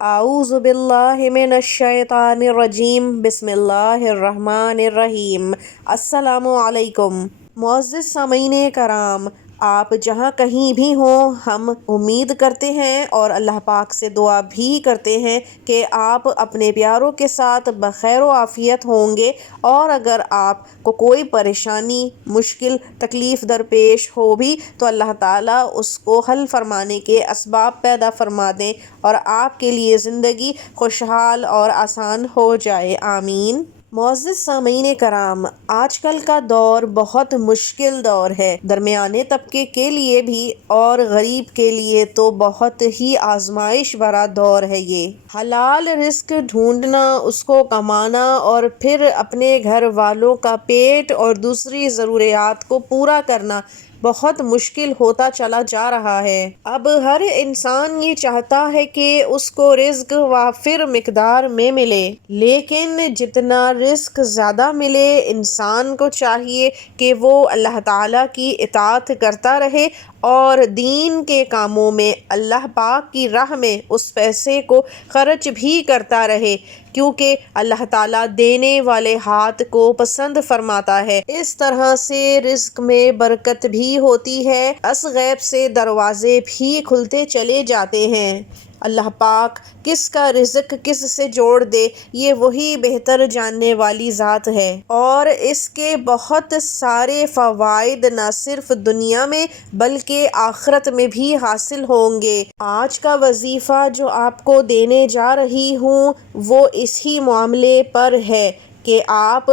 اعوذ باللہ من الشیطان الرجیم بسم اللہ الرحمن الرحیم۔ السلام علیکم معزز سامعین کرام، آپ جہاں کہیں بھی ہوں، ہم امید کرتے ہیں اور اللہ پاک سے دعا بھی کرتے ہیں کہ آپ اپنے پیاروں کے ساتھ بخیر و عافیت ہوں گے، اور اگر آپ کو کوئی پریشانی، مشکل، تکلیف درپیش ہو بھی تو اللہ تعالیٰ اس کو حل فرمانے کے اسباب پیدا فرما دیں اور آپ کے لیے زندگی خوشحال اور آسان ہو جائے، آمین۔ معزز سامعین کرام، آج کل کا دور بہت مشکل دور ہے، درمیانے طبقے کے لیے بھی اور غریب کے لیے تو بہت ہی آزمائش بھرا دور ہے۔ یہ حلال رزق ڈھونڈنا، اس کو کمانا اور پھر اپنے گھر والوں کا پیٹ اور دوسری ضروریات کو پورا کرنا بہت مشکل ہوتا چلا جا رہا ہے۔ اب ہر انسان یہ چاہتا ہے کہ اس کو رزق وافر مقدار میں ملے، لیکن جتنا رزق زیادہ ملے، انسان کو چاہیے کہ وہ اللہ تعالیٰ کی اطاعت کرتا رہے اور دین کے کاموں میں اللہ پاک کی راہ میں اس پیسے کو خرچ بھی کرتا رہے، کیونکہ اللہ تعالیٰ دینے والے ہاتھ کو پسند فرماتا ہے۔ اس طرح سے رزق میں برکت بھی ہوتی ہے، از غیب سے دروازے بھی کھلتے چلے جاتے ہیں۔ اللہ پاک کس کا رزق کس سے جوڑ دے، یہ وہی بہتر جاننے والی ذات ہے، اور اس کے بہت سارے فوائد نہ صرف دنیا میں بلکہ آخرت میں بھی حاصل ہوں گے۔ آج کا وظیفہ جو آپ کو دینے جا رہی ہوں وہ اسی معاملے پر ہے کہ آپ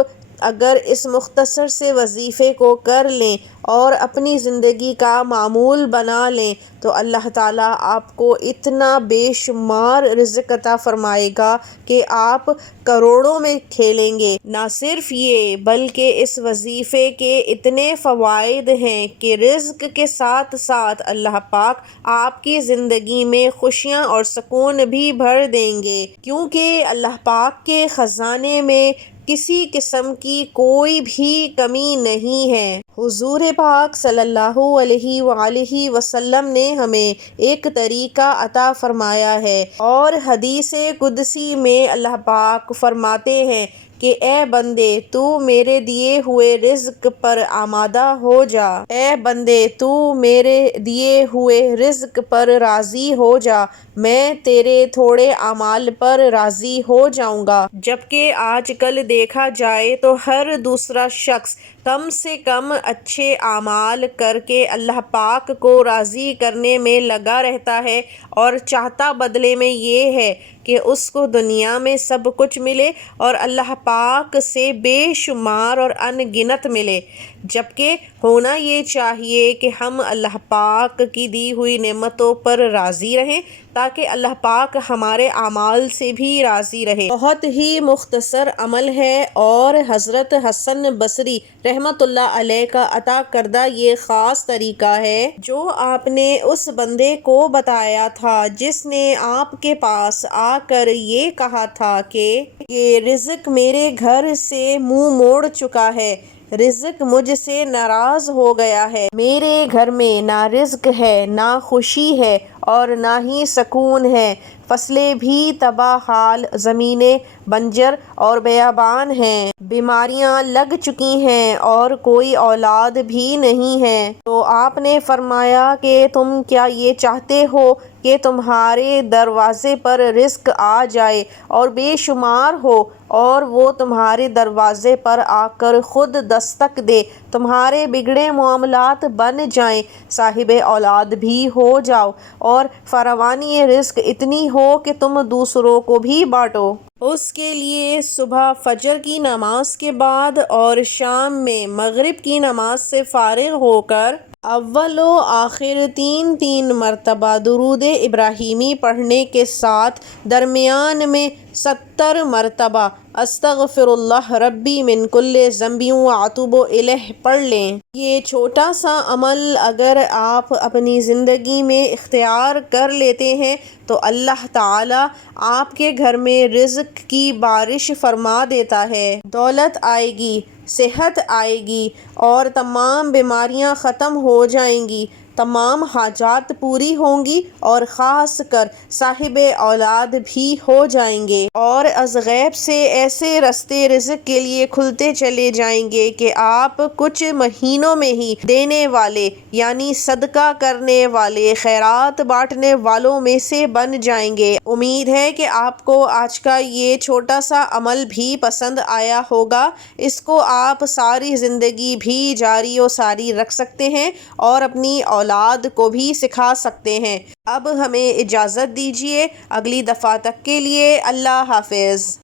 اگر اس مختصر سے وظیفے کو کر لیں اور اپنی زندگی کا معمول بنا لیں تو اللہ تعالیٰ آپ کو اتنا بے شمار رزق عطا فرمائے گا کہ آپ کروڑوں میں کھیلیں گے۔ نہ صرف یہ بلکہ اس وظیفے کے اتنے فوائد ہیں کہ رزق کے ساتھ ساتھ اللہ پاک آپ کی زندگی میں خوشیاں اور سکون بھی بھر دیں گے، کیونکہ اللہ پاک کے خزانے میں کسی قسم کی کوئی بھی کمی نہیں ہے۔ حضور پاک صلی اللہ علیہ وآلہ وسلم نے ہمیں ایک طریقہ عطا فرمایا ہے، اور حدیث قدسی میں اللہ پاک فرماتے ہیں کہ اے بندے تو میرے دیے ہوئے رزق پر آمادہ ہو جا، اے بندے تو میرے دیے ہوئے رزق پر راضی ہو جا، میں تیرے تھوڑے اعمال پر راضی ہو جاؤں گا۔ جبکہ آج کل دیکھا جائے تو ہر دوسرا شخص کم سے کم اچھے اعمال کر کے اللہ پاک کو راضی کرنے میں لگا رہتا ہے اور چاہتا بدلے میں یہ ہے کہ اس کو دنیا میں سب کچھ ملے اور اللہ پاک سے بے شمار اور ان گنت ملے، جبکہ ہونا یہ چاہیے کہ ہم اللہ پاک کی دی ہوئی نعمتوں پر راضی رہیں تاکہ اللہ پاک ہمارے اعمال سے بھی راضی رہے۔ بہت ہی مختصر عمل ہے اور حضرت حسن بصری رحمۃ اللہ علیہ کا عطا کردہ یہ خاص طریقہ ہے جو آپ نے اس بندے کو بتایا تھا جس نے آپ کے پاس آ کر یہ کہا تھا کہ یہ رزق میرے گھر سے منہ موڑ چکا ہے، رزق مجھ سے ناراض ہو گیا ہے، میرے گھر میں نہ رزق ہے، نہ خوشی ہے اور نہ ہی سکون ہے، فصلیں بھی تباہ حال، زمینیں بنجر اور بیابان ہیں، بیماریاں لگ چکی ہیں اور کوئی اولاد بھی نہیں ہے۔ تو آپ نے فرمایا کہ تم کیا یہ چاہتے ہو کہ تمہارے دروازے پر رزق آ جائے اور بے شمار ہو، اور وہ تمہارے دروازے پر آ کر خود دستک دے، تمہارے بگڑے معاملات بن جائیں، صاحب اولاد بھی ہو جاؤ اور فراوانی رزق اتنی ہو کہ تم دوسروں کو بھی بانٹو۔ اس کے لیے صبح فجر کی نماز کے بعد اور شام میں مغرب کی نماز سے فارغ ہو کر اول و آخر 3 مرتبہ درود ابراہیمی پڑھنے کے ساتھ درمیان میں 70 مرتبہ استغفر اللہ ربی من کل ذنب واتوب الیہ پڑھ لیں۔ یہ چھوٹا سا عمل اگر آپ اپنی زندگی میں اختیار کر لیتے ہیں تو اللہ تعالیٰ آپ کے گھر میں رزق کی بارش فرما دیتا ہے، دولت آئے گی، صحت آئے گی اور تمام بیماریاں ختم ہو جائیں گی، تمام حاجات پوری ہوں گی اور خاص کر صاحب اولاد بھی ہو جائیں گے، اور از غیب سے ایسے راستے رزق کے لیے کھلتے چلے جائیں گے کہ آپ کچھ مہینوں میں ہی دینے والے یعنی صدقہ کرنے والے، خیرات بانٹنے والوں میں سے بن جائیں گے۔ امید ہے کہ آپ کو آج کا یہ چھوٹا سا عمل بھی پسند آیا ہوگا۔ اس کو آپ ساری زندگی بھی جاری و ساری رکھ سکتے ہیں اور اپنی اولاد کو بھی سکھا سکتے ہیں۔ اب ہمیں اجازت دیجیے، اگلی دفعہ تک کے لیے اللہ حافظ۔